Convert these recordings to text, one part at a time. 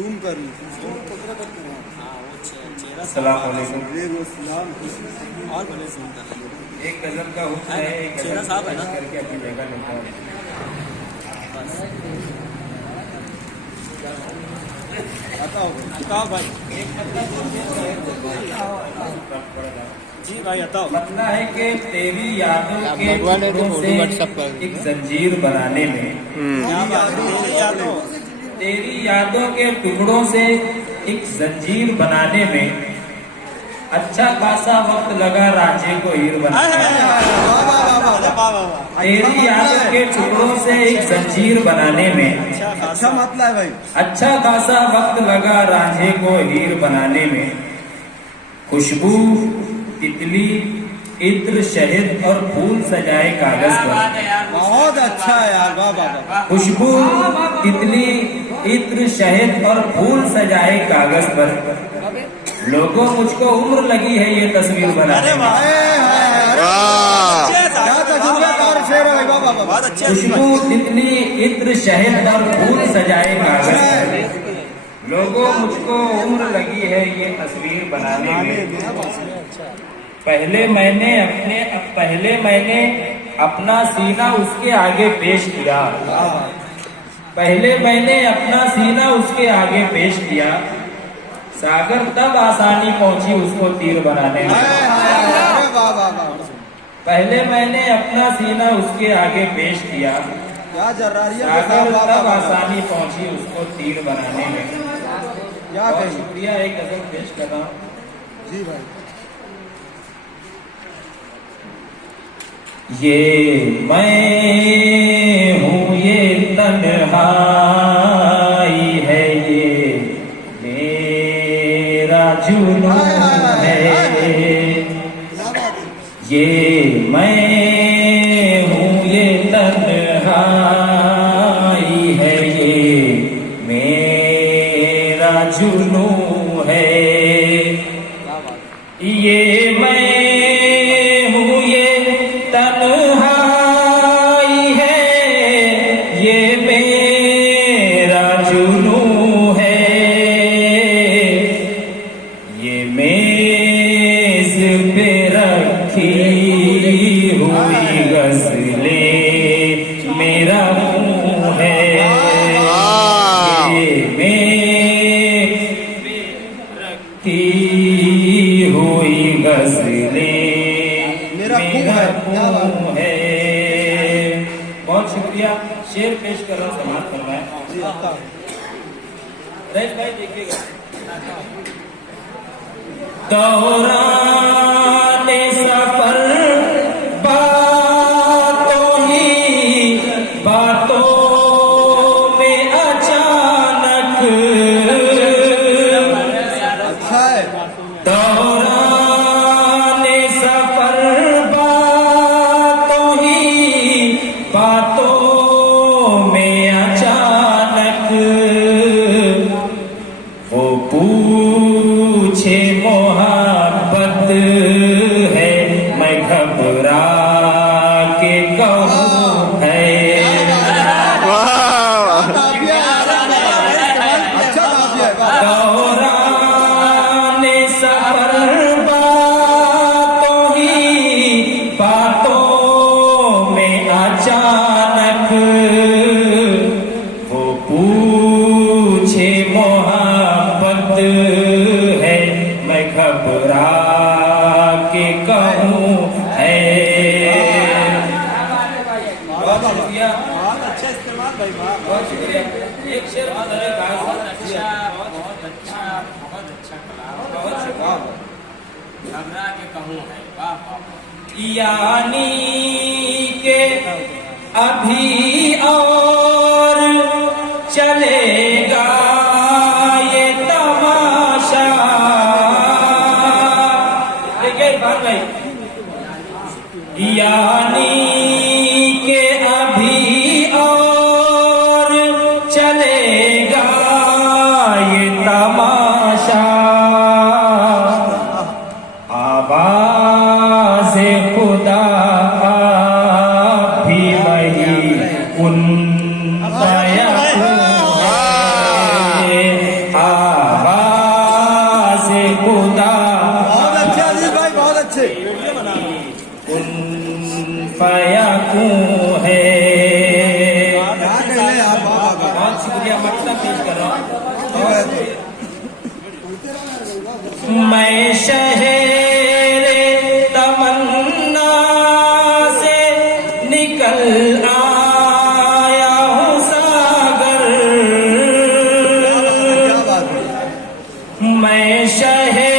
Zoom कर अस्सलाम वालेकुम। और भले जूम कर एक गजल का हुक्म है, एक चेहरा साफ है ना? करके अपनी जगह लेता हूँ। बताओ भाई। जी भाई बताओ। मतलब है कि तेरी यादों के भगवान ने तो टुकड़ों फोटो व्हाट्सएप से कर एक जंजीर बनाने में, क्या बात है यादों। तेरी यादों के टुकड़ों से एक जंजीर बनाने में अच्छा खासा वक्त लगा रांझे को हीर बनाने में। तेरी यादों के टुकड़ों से एक जंजीर बनाने में अच्छा मतलब है भाई। अच्छा खासा वक्त लगा रांझे को हीर बनाने में। खुशबू, तितली, इत्र, शहद और फूल सजाए कागज पर। बहुत अच्छा है यार, वाह वाह वाह। खुशबू, तितली, इत्र, शहद और फूल सजाए कागज पर। लोगों मुझको उम्र लगी है ये तस्वीर बनाने में। क्या तजुर्बेकार शेर है भाई, वाह वाह वाह। बहुत अच्छे। खुशबू, तितली, इत्र, शहद और फूल सजाए कागज पर। लोगों मुझको उम्र लगी है ये तस्वीर बनाने में। पहले मैंने अपना सीना उसके आगे पेश किया। पहले मैंने अपना सीना उसके आगे पेश किया। सागर तब आसानी पहुंची उसको तीर बनाने में। वाह वाह वाह। पहले मैंने अपना सीना उसके आगे पेश किया। क्या जर्रारिया के सागर साथ तब वाह वाह। आसानी पहुंची उसको तीर बनाने में। क्या बहुत कही शुक्रिया, एक गजल पेश कर रहा हूँ। जी भाई। ये मैं हूँ ये तन्हाई है, ये मेरा जुनून है। ये मैं हूँ ये तन्हाई है, ये मेरा जुनून है। ये मैं हूँ ये तन्हाई है, ये मेरा जुनून है। ये मेज़ पे रखी हुई गज़लें मेरा मुँह है। ये मेज़ पे रखी हुई गज़लें मेरा मुँह है। बहुत शुक्रिया। शेर पेश कर रहा हूँ, समाप्त करना है। जी बताओ। रईस भाई देखिएगा। दौराने सफर बातों ही बातों में अचानक, अच्छा है। दौराने सफर बातों ही बातों में अचानक, वो पूछे मोहब्बत है, मैं घबरा के कहूँ है। काफिया अच्छा काफिया है, वाह। दौराने सफर बातों ही बातों में अचानक, वो पूछे मोहब्बत है, मैं घबरा के कहूँ है। बहुत शुक्रिया, बहुत अच्छा इस्तेमाल भाई, वाह वाह। बहुत शुक्रिया। एक शेर बहुत अच्छा वाह वाह। घबरा के कहूँ है, वाह वाह। यानी के अभी और चलेगा ये तमाशा। देखिए बात भाई, यानी के अभी और चलेगा ये तमाशा। आवाज़े खुदा भी वही उन से कुन फयाकूं है। यहाँ कहले आप बाबा का बहुत शुक्रिया, मतलब पेश कर रहा हूँ। मैं शहरे तमन्ना से निकल आया हूँ सागर। क्या बात है। मैं शहरे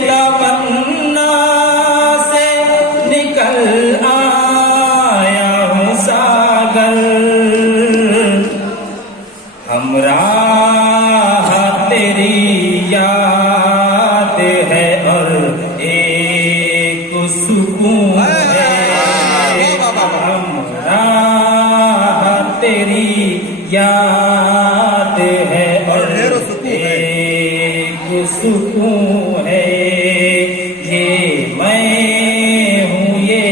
तमन्ना से निकल आया हूँ सागर। हमराह तेरी याद है और एक सुकून है। हमराह तेरी याद है और एक सुकून है। ये मैं हूँ, ये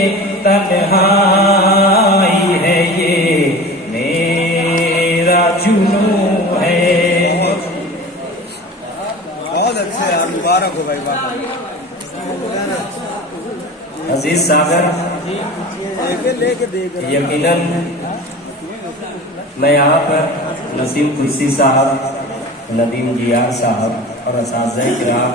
तन्हाई है, ये मेरा जुनून है। बहुत अच्छे यार, मुबारक हो भाई बाबा। अजीज सागर, लेके देख यकीनन मैं यहाँ पर नसीम कुर्सी साहब, नदीम जियार साहब और असाज़-ए-किराम,